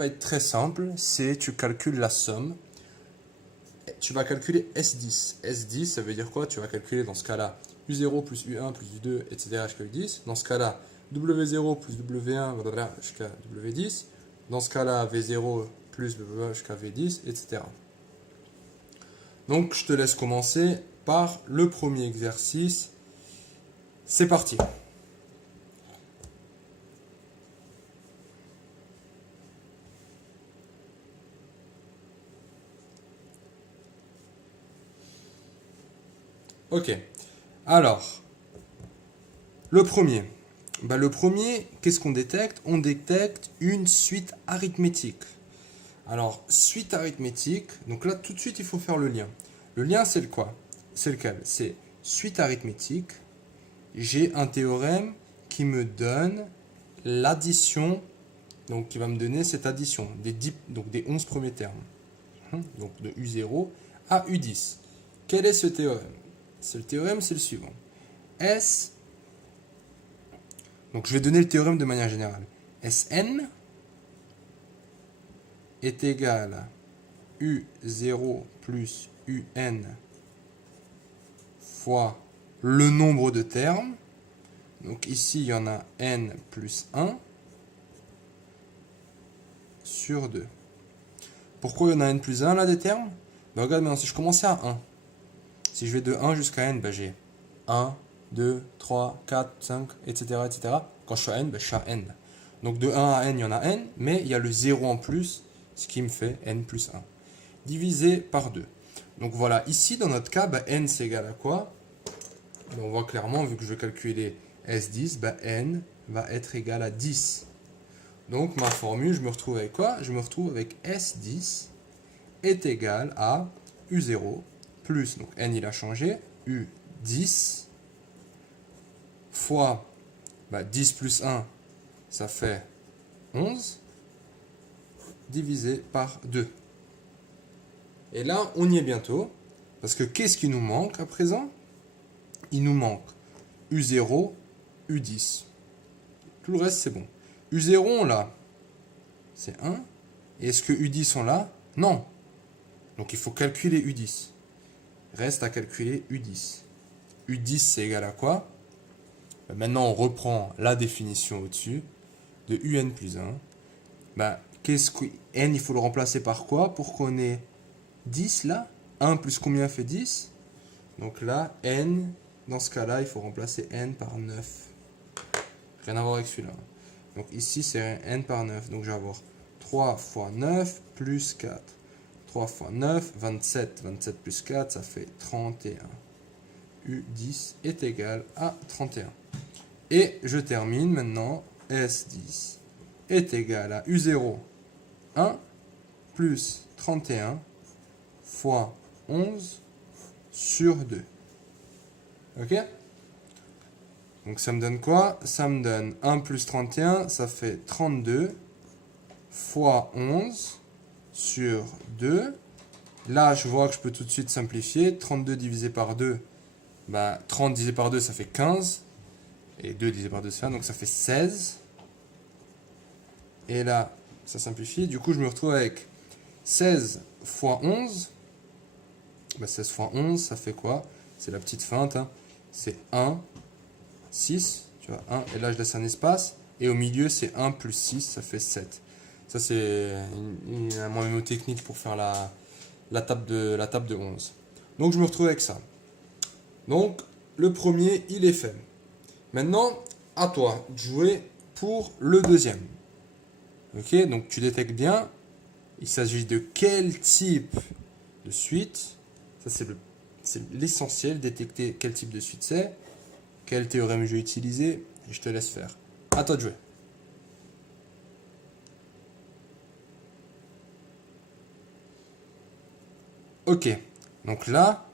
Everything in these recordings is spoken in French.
va être très simple, c'est tu calcules la somme. Tu vas calculer S10. S10, ça veut dire quoi? Tu vas calculer dans ce cas-là U0 plus U1 plus U2, etc. jusqu'à U10. Dans ce cas-là, W0 plus W1 jusqu'à W10. Dans ce cas-là, V0 plus W1 jusqu'à V10, etc. Donc, je te laisse commencer par le premier exercice. C'est parti. Ok. Alors, le premier. Le premier, qu'est-ce qu'on détecte? On détecte une suite arithmétique. Alors, suite arithmétique, donc là, tout de suite, il faut faire le lien. Le lien, c'est le quoi? C'est lequel? C'est suite arithmétique. J'ai un théorème qui me donne l'addition, donc qui va me donner cette addition, donc des 11 premiers termes. Donc de U0 à U10. Quel est ce théorème? Le théorème, c'est le suivant. S, donc je vais donner le théorème de manière générale. Sn est égal à U0 plus UN fois le nombre de termes. Donc ici, il y en a n plus 1 sur 2. Pourquoi il y en a n plus 1 là des termes? Regarde maintenant, si je commençais à 1, si je vais de 1 jusqu'à n, j'ai 1, 2, 3, 4, 5, etc. etc. Quand je suis à n, je suis à n. Donc de 1 à n, il y en a n, mais il y a le 0 en plus, ce qui me fait n plus 1. Divisé par 2. Donc voilà, ici dans notre cas, n c'est égal à quoi? On voit clairement, vu que je vais calculer S10, n va être égal à 10. Donc ma formule, je me retrouve avec quoi? Je me retrouve avec S10 est égal à U0 plus, donc n il a changé, U10 fois 10 plus 1, ça fait 11, divisé par 2. Et là, on y est bientôt, parce que qu'est-ce qui nous manque à présent? Il nous manque U0, U10. Tout le reste, c'est bon. U0, on l'a. C'est 1. Et est-ce que U10, on l'a? Non. Donc, il faut calculer U10. Reste à calculer U10. U10, c'est égal à quoi? Maintenant, on reprend la définition au-dessus de UN plus 1. Qu'est-ce que n, il faut le remplacer par quoi pour qu'on ait 10 là? 1 plus combien fait 10? Donc là, n, dans ce cas-là, il faut remplacer n par 9. Rien à voir avec celui-là. Donc ici, c'est n par 9. Donc je vais avoir 3 fois 9 plus 4. 3 fois 9, 27. 27 plus 4, ça fait 31. U10 est égal à 31. Et je termine maintenant. S10 est égal à U0, 1 plus 31 fois 11 sur 2. Ok? Donc ça me donne quoi? Ça me donne 1 plus 31, ça fait 32 fois 11 sur 2. Là, je vois que je peux tout de suite simplifier. 32 divisé par 2, 30 divisé par 2, ça fait 15. Et 2 divisé par 2, c'est 1, donc ça fait 16. Et là, ça simplifie. Du coup, je me retrouve avec 16 fois 11. 16 fois 11, ça fait quoi? C'est la petite feinte. C'est 1, 6. Tu vois, 1. Et là, je laisse un espace. Et au milieu, c'est 1 plus 6, ça fait 7. Ça, c'est un moyen technique pour faire la table de 11. Donc, je me retrouve avec ça. Donc, le premier, il est fait. Maintenant, à toi de jouer pour le deuxième. Ok, donc tu détectes bien, il s'agit de quel type de suite. Ça, c'est l'essentiel, détecter quel type de suite c'est, quel théorème je vais utiliser, et je te laisse faire. À toi de jouer. Ok, donc là,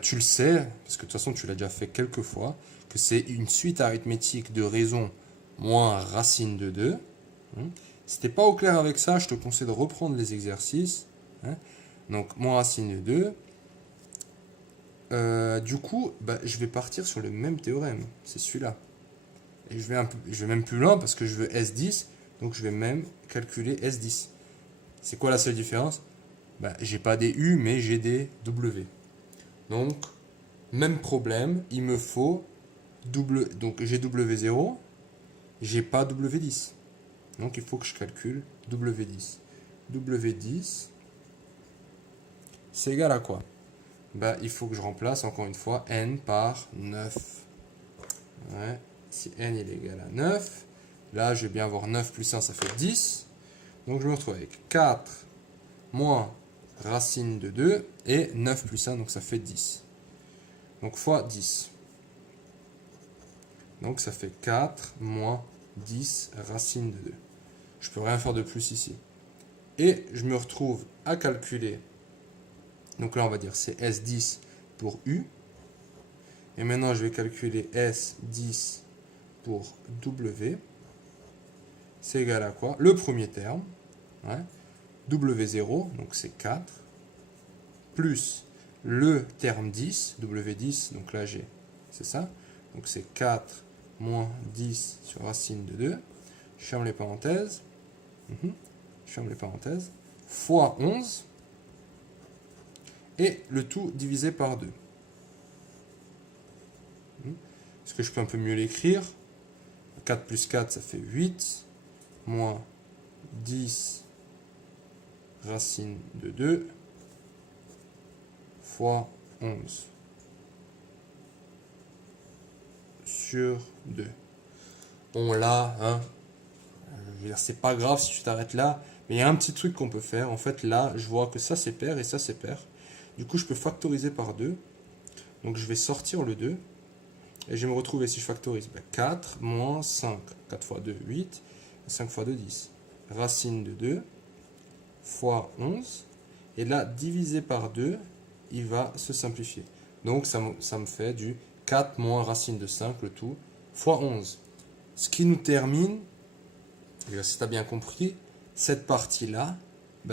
tu le sais, parce que de toute façon tu l'as déjà fait quelques fois, que c'est une suite arithmétique de raison moins racine de 2. Si tu n'es pas au clair avec ça, je te conseille de reprendre les exercices. Donc, moins racine de 2. Du coup, je vais partir sur le même théorème. C'est celui-là. Et je vais même plus loin parce que je veux S10. Donc, je vais même calculer S10. C'est quoi la seule différence? Ben, j'ai pas des U, mais j'ai des W. Donc, même problème, il me faut donc j'ai W0, j'ai pas W10. Donc il faut que je calcule W10. W10, c'est égal à quoi? Ben, il faut que je remplace encore une fois n par 9. Ouais. Si n il est égal à 9, là je vais bien avoir 9 plus 1, ça fait 10. Donc je me retrouve avec 4 moins racine de 2 et 9 plus 1, donc ça fait 10. Donc fois 10. Donc ça fait 4 moins 10 racine de 2. Je peux rien faire de plus ici. Et je me retrouve à calculer. Donc là on va dire c'est S10 pour U. Et maintenant je vais calculer S10 pour W. C'est égal à quoi? Le premier terme. Ouais. W0, donc c'est 4. Plus le terme 10, W10, donc là j'ai, c'est ça. Donc c'est 4 moins 10 sur racine de 2. Je ferme les parenthèses. Je ferme les parenthèses. Fois 11. Et le tout divisé par 2. Est-ce que je peux un peu mieux l'écrire? 4 plus 4, ça fait 8. Moins 10 racine de 2 fois 11 sur 2. Bon là, hein, je veux dire, c'est pas grave si tu t'arrêtes là, mais il y a un petit truc qu'on peut faire. En fait là, je vois que ça c'est pair et ça c'est pair. Du coup je peux factoriser par 2. Donc je vais sortir le 2. Et je vais me retrouver, si je factorise, 4 moins 5. 4 fois 2, 8. 5 fois 2, 10. Racine de 2 fois 11. Et là, divisé par 2, il va se simplifier. Donc ça me fait du 4 moins racine de 5, le tout, fois 11. Ce qui nous termine, si tu as bien compris, cette partie-là,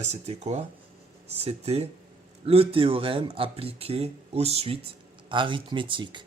c'était quoi? C'était le théorème appliqué aux suites arithmétiques.